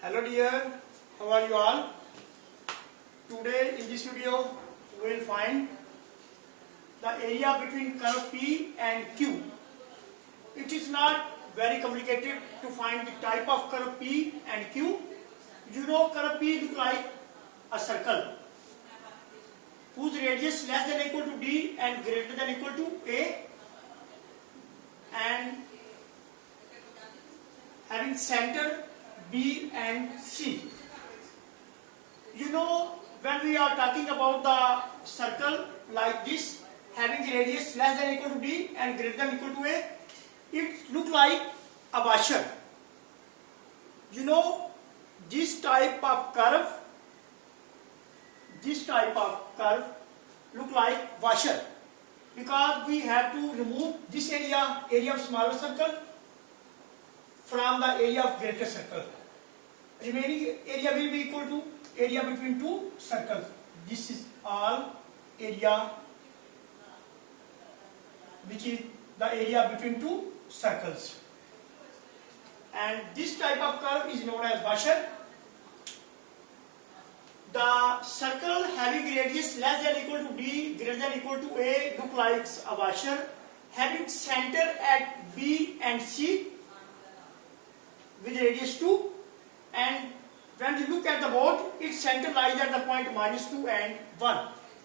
Hello dear, how are you all? Today in this video we will find the area between curve P and Q. It is not very complicated to find the type of curve P and Q. You know curve P looks like a circle whose radius less than or equal to D and greater than or equal to A, and having center B and C. You know, when we are talking about the circle like this, having the radius less than or equal to D and greater than or equal to A, it looks like a washer. You know, this type of curve look like washer, because we have to remove this area of smaller circle from the area of greater circle. Remaining area will be equal to area between two circles. This is all area which is the area between two circles, and this type of curve is known as washer. The circle having radius less than or equal to D, greater than or equal to A look like a washer, having center at B and C with radius 2, and when you look at the board, its center lies at the point -2 and 1.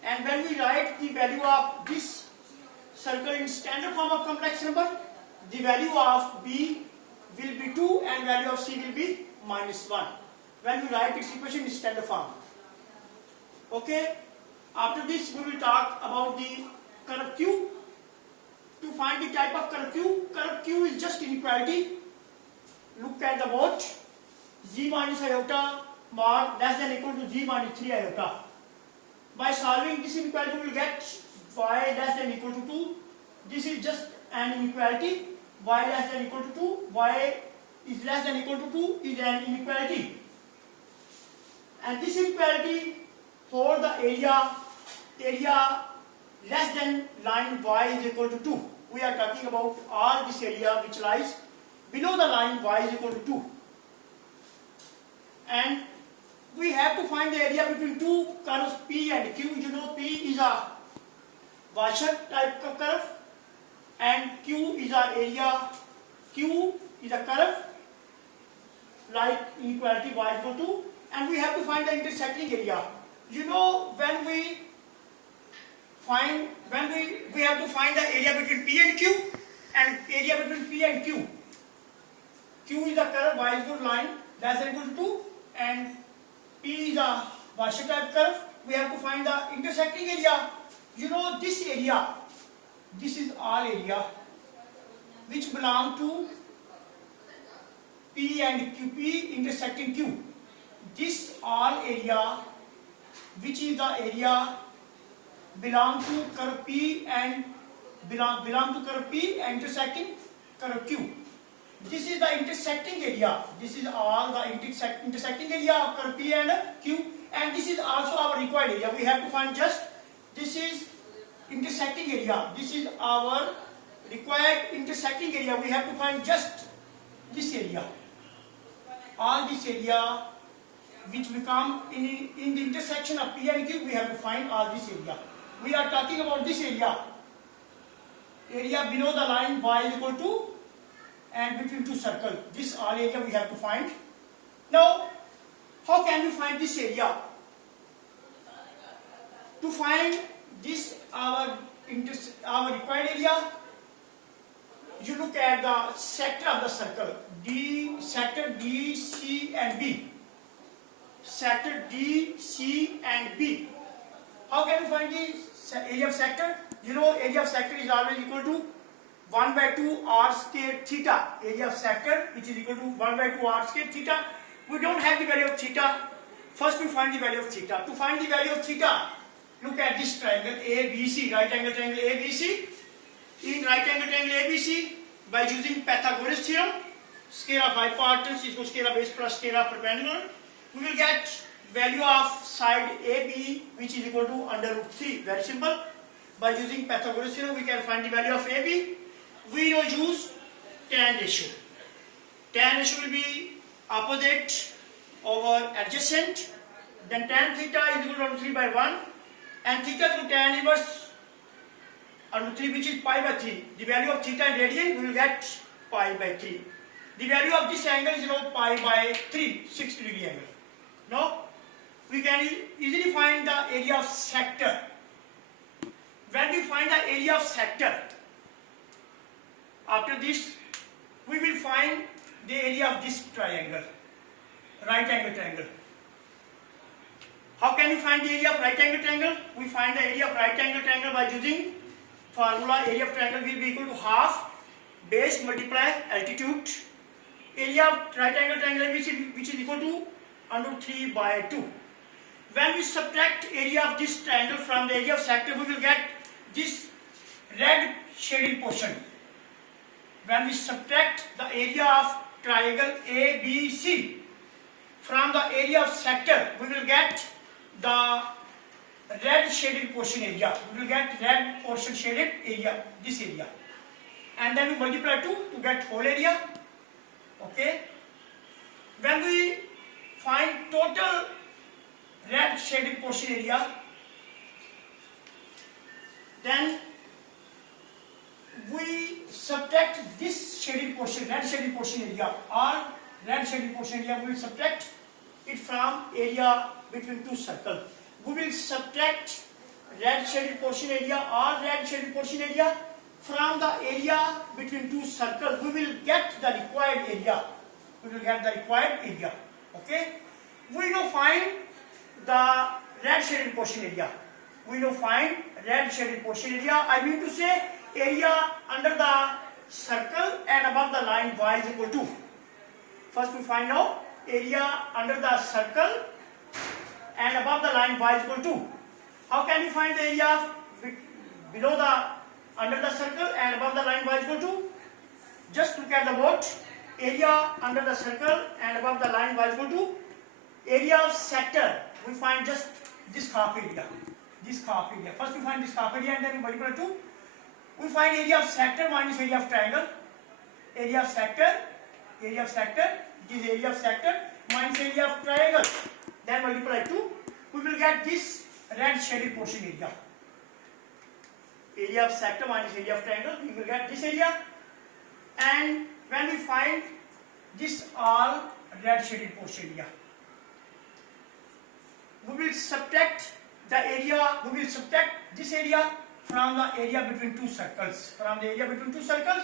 And when we write the value of this circle in standard form of complex number, the value of B will be 2 and value of C will be -1 when we write its equation in standard form. Okay, after this we will talk about the curve Q. To find the type of curve Q is just inequality. Look at the board. Z minus iota mod less than or equal to Z minus 3 iota. By solving this inequality we will get y less than or equal to 2. This is just an inequality. Y less than or equal to 2. Y is less than or equal to 2 is an inequality. And this inequality for the area less than line y is equal to 2. We are talking about all this area which lies below the line y is equal to 2. And we have to find the area between two curves P and Q. You know, P is a washer type of curve and Q is a area. Q is a curve like inequality y is equal to, and we have to find the intersecting area. You know, when we have to find the area between P and Q, and area between P and Q. Q is a curve, y is equal to line less than or equal to 2, and P is a washer type curve. We have to find the intersecting area. You know, this area, this is all area which belong to P and Q, P intersecting Q. This all area which is the area belong to curve P and belong to curve P and intersecting curve Q. This is the intersecting area. This is all the intersecting area of curve P and Q, and this is also our required area. We have to find just this is intersecting area. This is our required intersecting area. We have to find just this area. All this area which become in the intersection of P and Q, we have to find all this area. We are talking about this area below the line y is equal to and between two circles. This all area we have to find. Now, how can we find this area? To find this our required area, you look at the sector of the circle. Sector D, C and B. Sector D, C and B. How can we find the area of sector? You know, area of sector is always equal to 1 by 2 r square theta. Area of sector which is equal to 1 by 2 r square theta. We don't have the value of theta. First we find the value of theta. To find the value of theta, look at this triangle ABC, right angle triangle ABC. In right angle triangle ABC, by using Pythagoras theorem, square of hypotenuse is equal to square of base plus square of perpendicular, we will get value of side AB which is equal to under root 3. Very simple. By using Pythagoras theorem, we can find the value of AB. We now use tan ratio. Tan ratio will be opposite over adjacent, then tan theta is equal to under 3 by 1, and theta through tan inverse under 3, which is pi by 3. The value of theta in radian, we will get pi by 3. The value of this angle is now pi by 3, 60 degree angle. Now, we can easily find the area of sector. When we find the area of sector, after this, we will find the area of this triangle, right angle triangle. How can we find the area of right angle triangle? We find the area of right angle triangle by using formula. Area of triangle will be equal to half base multiply altitude. Area of right angle triangle which is equal to under 3 by 2. When we subtract area of this triangle from the area of sector, we will get this red shaded portion. When we subtract the area of triangle ABC from the area of sector, we will get the red shaded portion area. We will get red portion shaded area, this area. And then we multiply 2 to get whole area. Okay. When we find total red shaded portion area, then we subtract this shaded portion, red shaded portion area, or red shaded portion area, we will subtract it from area between two circles. We will subtract red shaded portion area or red shaded portion area from the area between two circles. We will get the required area. We will get the required area. Okay. We now find the red shaded portion area. We now find red shaded portion area. I mean to say area under the circle and above the line y is equal to. First we find out area under the circle and above the line y is equal to. How can we find the area below the under the circle and above the line y is equal to? Just look at the board. Area under the circle and above the line y is equal to area of sector. We find just this half area. This half area. First we find this half area and then we multiply 2. We find area of sector minus area of triangle. Area of sector. Area of sector. It is area of sector minus area of triangle. Then multiply 2. We will get this red shaded portion area. Area of sector minus area of triangle. We will get this area. And when we find this all red shaded portion area, we will subtract the area, we will subtract this area from the area between two circles. From the area between two circles.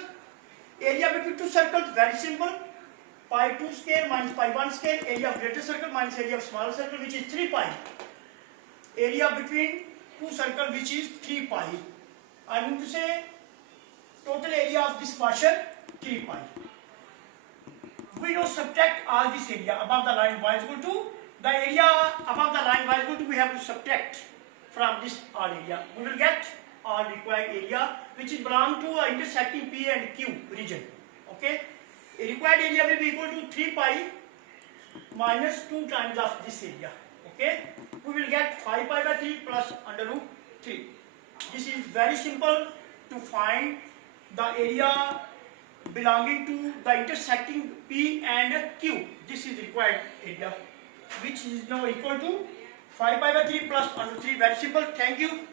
Area between two circles, very simple. Pi 2 square minus pi 1 square. Area of greater circle minus area of smaller circle, which is 3 pi. Area between two circles, which is 3 pi. I mean to say total area of this portion 3 pi. We now subtract all this area above the line y is equal to the area above the line y is equal to, we have to subtract from this all area. We will get all required area which is belong to intersecting P and Q region. Okay. A required area will be equal to 3 pi minus 2 times of this area. Okay. We will get 5 pi by 3 plus under root 3. This is very simple to find the area belonging to the intersecting P and Q. This is required area, which is now equal to 5 pi by 3 plus under 3. Very simple. Thank you.